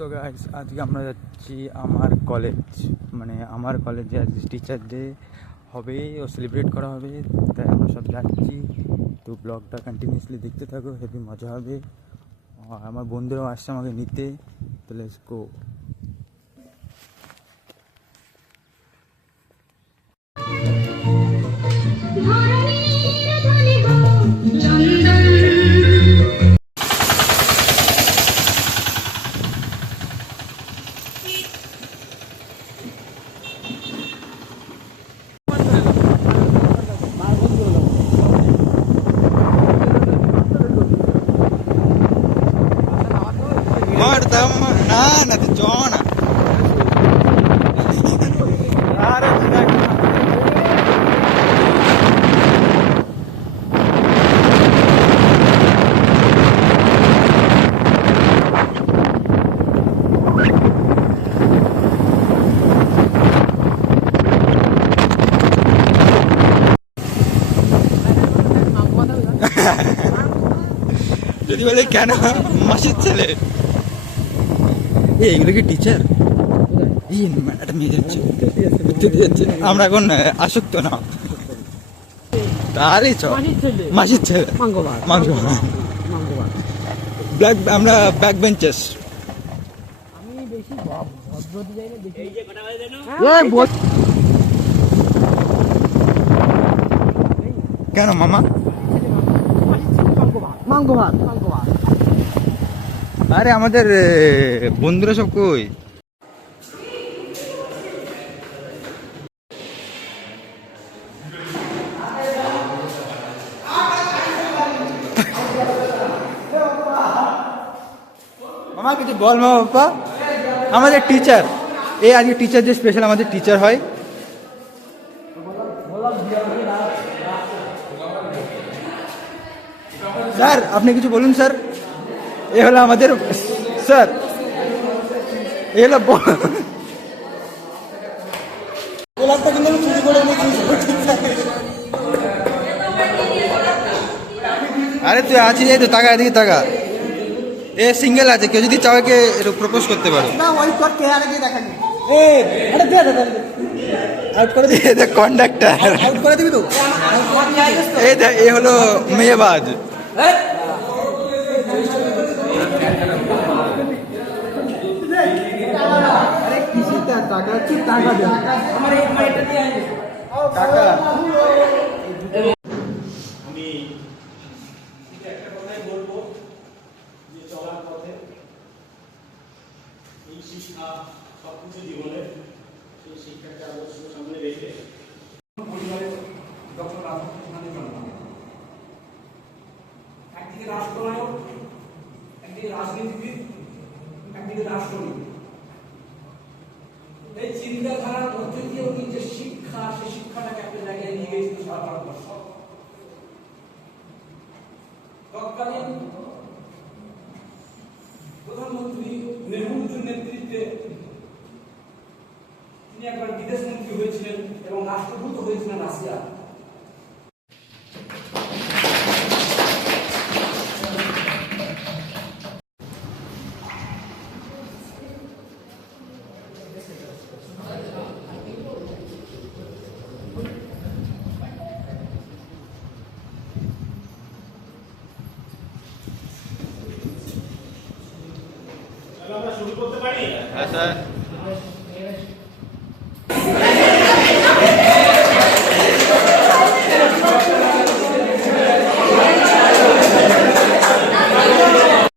So guys, আজকে আমরা যাচ্ছি আমার কলেজ, মানে আমার কলেজে আজকে টিচার ডে হবে ও সেলিব্রেট করা হবে, তাই আমরা সব যাচ্ছি। তো ব্লগটা কন্টিনিউয়াসলি দেখতে থাকো, হেভি মজা হবে। আর আমার বন্ধুরাও আসছে আমাকে নিতে, তো লেটস গো। না না তো চ না যদি বলে কেন মাসির ছেলে, এইগুলো কি টিচার? এই একটা মেয়ে যাচ্ছে, আমরা এখন আসক্ত না, তাহলে চ মাসির ছেলে মাংস ব্ল্যাক, আমরা ব্যাক বেঞ্চেস। কেন মামা? আরে আমাদের বন্ধুরা সব কই? মামা কিছু বল। মা বাবা আমাদের টিচার, এই আজকে টিচার যে স্পেশাল আমাদের টিচার হয়। স্যার আপনি কিছু বলুন স্যার। এ হলো আমাদের স্যার, এ হলো আরে তুই আছিস, এই তো টাকা, এদিকে টাকা। এ সিঙ্গেল আছে, কেউ যদি চাও কে প্রপোজ করতে পারো। কন্ডাক্টার এ হলো মেয়েবাজ। এই শিক্ষা সবকিছু জীবনের, সেই শিক্ষাকে আদর্শ সামনে রেখে পরিবারের যখন রাজনীতি জন্ম, একদিকে রাষ্ট্রনায়ক, একদিকে রাজনীতিবিদ, একদিকে দার্শনিক। এই চিন্তাধারার মধ্যে দিয়ে উনি যে শিক্ষা, সেই শিক্ষাটাকে একটা জায়গায় নিয়ে গেছিল সারা ভারতবর্ষ। তৎকালীন প্রধানমন্ত্রী নেহরুর নেতৃত্বে তিনি একবার বিদেশ মন্ত্রী হয়েছিলেন এবং রাষ্ট্রদূত হয়েছিলেন রাশিয়া। আমরা শুরু করতে পারি? হ্যাঁ স্যার।